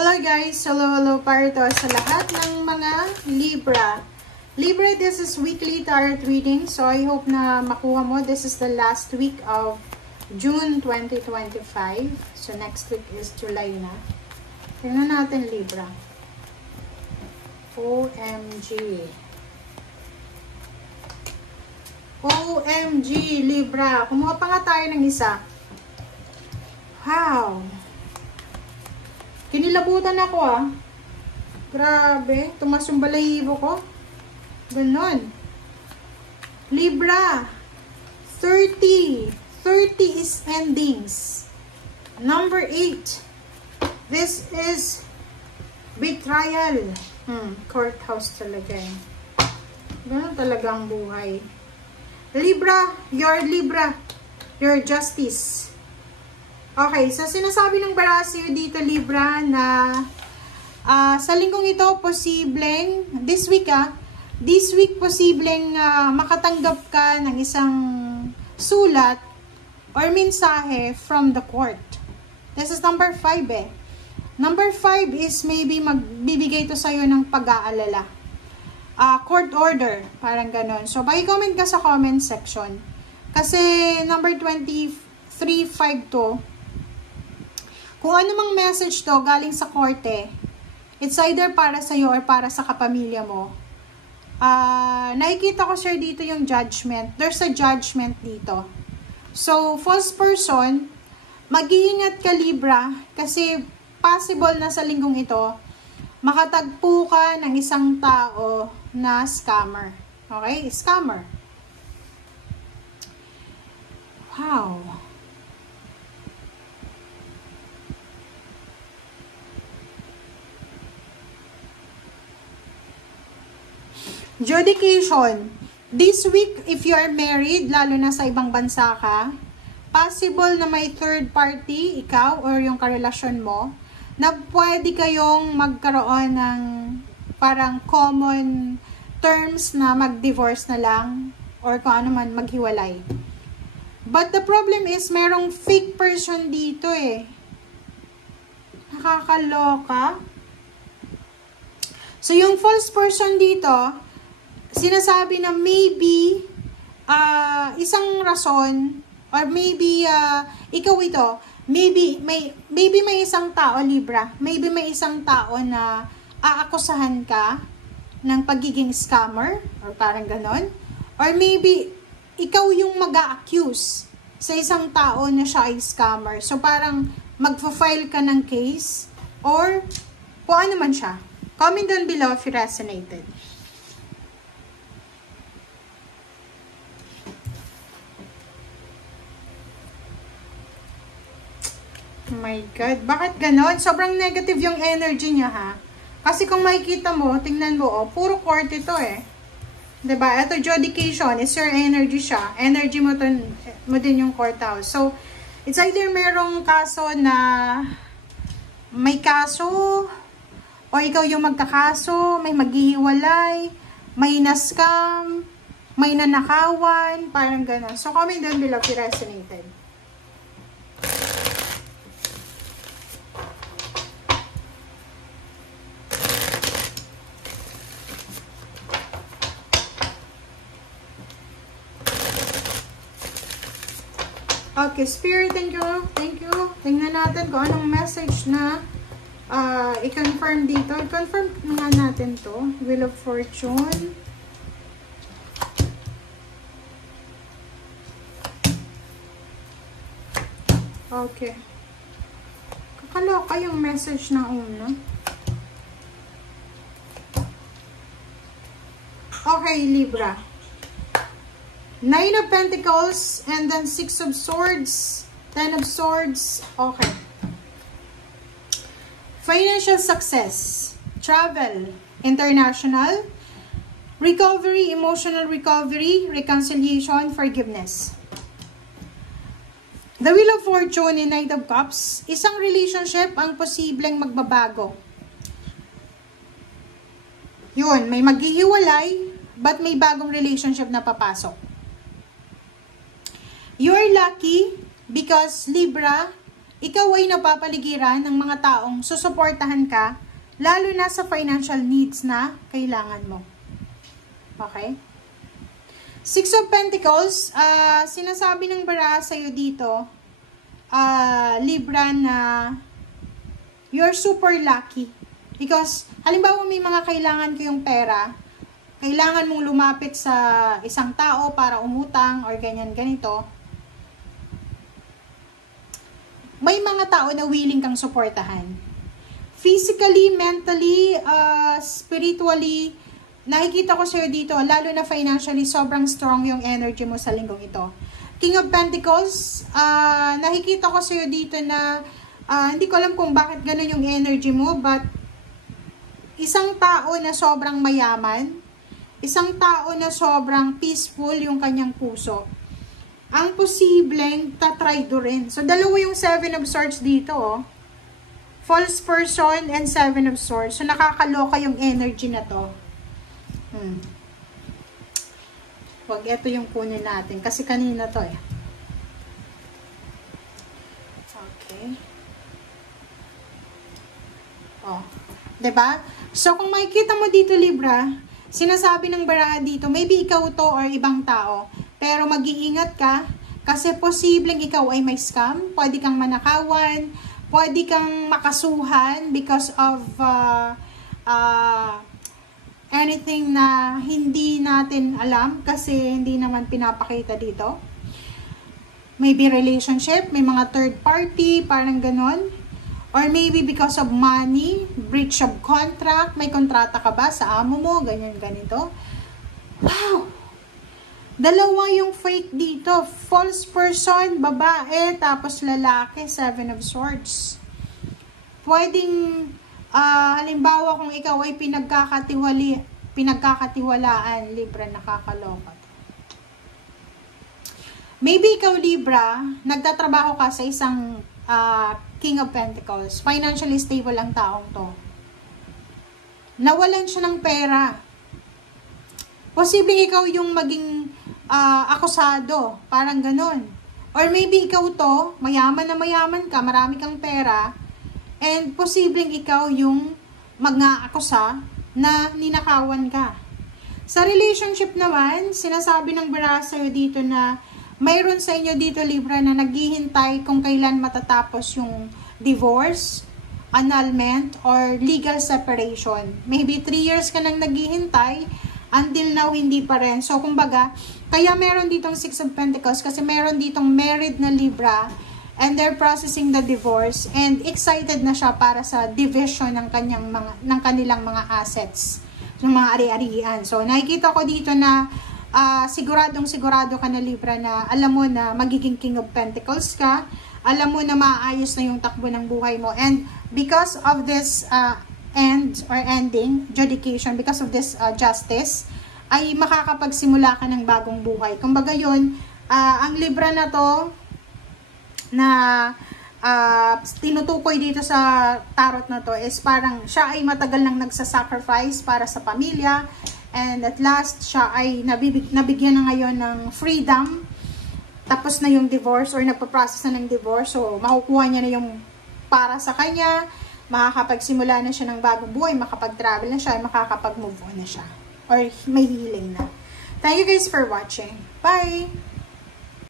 Hello guys! Hello para to sa lahat ng mga Libra. Libra, this is weekly tarot reading. So I hope na makuha mo. This is the last week of June 2025. So next week is July na. Tingnan natin Libra. OMG. OMG Libra. Kumuha pa nga tayo ng isa. Wow! Kinilabutan ako Grabe. Tumas yung balahibo ko. Ganon. Libra. 30. 30 is endings. Number 8. This is betrayal. Courthouse talaga eh. Ganon talagang buhay. Libra. Your justice. Okay, so sinasabi ng Barasyo dito Libra na sa linggong ito posibleng this week posibleng makatanggap ka ng isang sulat or mensahe from the court. This is number 5 eh. Number 5 is maybe magbibigay to sa'yo ng pag-aalala. Court order, parang ganon. So, paki-comment ka sa comment section. Kasi number 2352 kung ano mang message to galing sa korte, it's either para sa'yo or para sa kapamilya mo. Nakikita ko sir dito yung judgment. There's a judgment dito. So, false person, mag-iingat ka Libra kasi possible na sa linggong ito, makatagpo ka ng isang tao na scammer. Okay? Scammer. Wow. Judication. This week, if you are married, lalo na sa ibang bansa ka, possible na may third party, ikaw or yung karelasyon mo, na pwede kayong magkaroon ng parang common terms na mag-divorce na lang or kung ano man maghiwalay. But the problem is, merong fake person dito eh. Nakakaloka. So, yung false person dito, sinasabi na maybe isang rason or maybe ikaw ito, maybe may isang tao Libra, maybe may isang tao na aakusahan ka ng pagiging scammer or parang ganon, or maybe ikaw yung mag-a-accuse sa isang tao na siya ay scammer. So parang magfa-file ka ng case or kung ano man siya. Comment down below if you resonated. Oh my God, bakit ganon? Sobrang negative yung energy niya Kasi kung makikita mo, tingnan mo puro court ito eh. 'Di ba? Ito judication, is your energy siya. Energy mo din yung courthouse. So, it's either merong kaso na may kaso o ikaw yung magkakaso, may maghihiwalay, may na-scam, may nanakawan, parang ganon. So, comment down below if you resonated. Okay, Spirit, thank you. Thank you. Tingnan natin kung anong message na i-confirm dito. I-confirm nga natin to. Wheel of Fortune. Okay. Kakaloka yung message na una. Okay, Libra. 9 of Pentacles and then 6 of Swords, 10 of Swords. Okay. Financial success, travel, international, recovery, emotional recovery, reconciliation, forgiveness. The Wheel of Fortune in Knight of Cups, isang relationship ang posibleng magbabago. Yun, may maghihiwalay, but may bagong relationship na papasok. You're lucky because Libra, ikaw ay napapaligiran ng mga taong susuportahan ka, lalo na sa financial needs na kailangan mo. Okay? Six of Pentacles, sinasabi ng baraha sa'yo dito, Libra, na you're super lucky. Because, halimbawa may mga kailangan kayong pera, kailangan mong lumapit sa isang tao para umutang or ganyan-ganito, may mga tao na willing kang suportahan. Physically, mentally, spiritually, nakikita ko sa'yo dito, lalo na financially, sobrang strong yung energy mo sa linggong ito. King of Pentacles, nakikita ko sa'yo dito na, hindi ko alam kung bakit ganun yung energy mo, but isang tao na sobrang mayaman, isang tao na sobrang peaceful yung kanyang puso, ang posibleng tatraidorin. So, dalawa yung Seven of Swords dito, oh. False person and Seven of Swords. So, nakakaloka yung energy na to. Wag, ito yung kunin natin. Kasi kanina to, eh. Okay. Oh. Diba? So, kung makikita mo dito, Libra, sinasabi ng baraha dito, maybe ikaw to or ibang tao, pero mag-iingat ka kasi posibleng ikaw ay may scam, pwede kang manakawan, pwede kang makasuhan because of anything na hindi natin alam kasi hindi naman pinapakita dito. Maybe relationship, may mga third party, parang ganon. Or maybe because of money, breach of contract, may kontrata ka ba sa amo mo, ganyan, ganito. Wow! Dalawa yung fake dito. False person, babae, tapos lalaki, Seven of Swords. Pwedeng, halimbawa kung ikaw ay pinagkakatiwalaan, Libra, nakakaloka. Maybe ikaw, Libra, nagtatrabaho ka sa isang King of Pentacles. Financially stable ang taong to. Nawalan siya ng pera. Posibleng ikaw yung maging akusado, parang ganon. Or maybe ikaw to, mayaman na mayaman ka, marami kang pera, and posibleng ikaw yung mag-aakusa na ninakawan ka. Sa relationship naman, sinasabi ng baraha sa'yo dito na mayroon sa inyo dito, Libra, na naghihintay kung kailan matatapos yung divorce, annulment, or legal separation. Maybe 3 years ka nang naghihintay, until now, hindi pa rin. So, kumbaga, kaya meron ditong Six of Pentacles kasi meron ditong married na Libra and they're processing the divorce and excited na siya para sa division ng kanilang mga assets, ng mga ari-arian. So, nakikita ko dito na sigurado ka na, Libra, na alam mo na magiging King of Pentacles ka, alam mo na maayos na yung takbo ng buhay mo, and because of this ending, judication, because of this justice, ay makakapagsimula ka ng bagong buhay. Kumbaga yun, ang Libra na to, na tinutukoy dito sa tarot na to, is parang siya ay matagal nang nagsasacrifice para sa pamilya, and at last, siya ay nabigyan na ngayon ng freedom, tapos na yung divorce, or nagpa-process na ng divorce, so makukuha niya na yung para sa kanya, makakapagsimula na siya ng bagong buhay, makapag-travel na siya, makakapag-move on na siya. Or may healing na. Thank you guys for watching. Bye!